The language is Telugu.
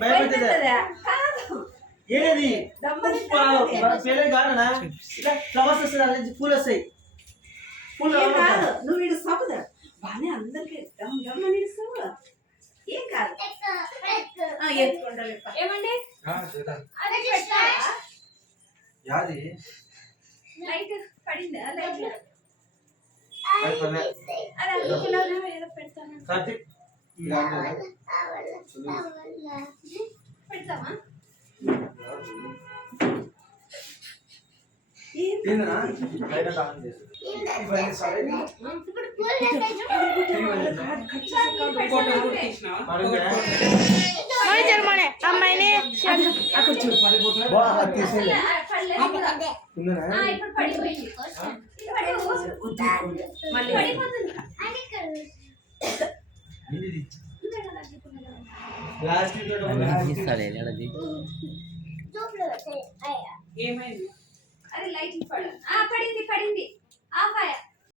భయపెట్టేదా ఏది పేలే కాదనా ఇలా ఫ్లవర్స్ వస్తాయి అలా పూలు వస్తాయి పూలు కాదు నువ్వు వీడు సపుదా బానే అందరికి డమ్ డమ్ అని ఇస్తావు ఏం కాదు ఎత్తుకుంటా ఏమండి అది యాది లైట్ పడిందా లైట్ అది అనుకున్నాను ఏదో పెడతాను కార్తీక్ పెడతామా ఏందనా బయట ఆన్ చేసి అమ్మాయిని ఇప్పుడు పడిపోయింది పడిపోతుంది ఏమైంది అరే లైట్ పడింది పడింది ఆఫ్ అయ్యా